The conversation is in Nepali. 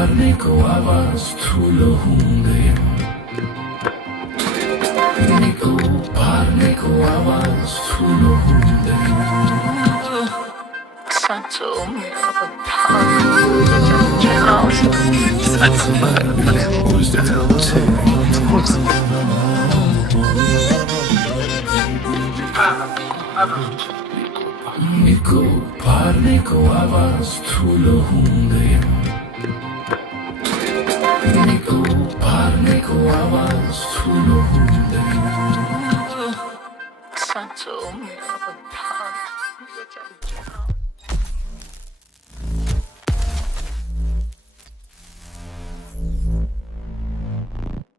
पार्नेको आवाज ठुलो हुँदैन निको पार्नेको आवाज ठुलो हुँदैन साँचो मेरो निको पार्नेको आवाज ठुलो हुँदैन निको पार्नेको आवाज ठुलो हुँदैन साँचो मेरो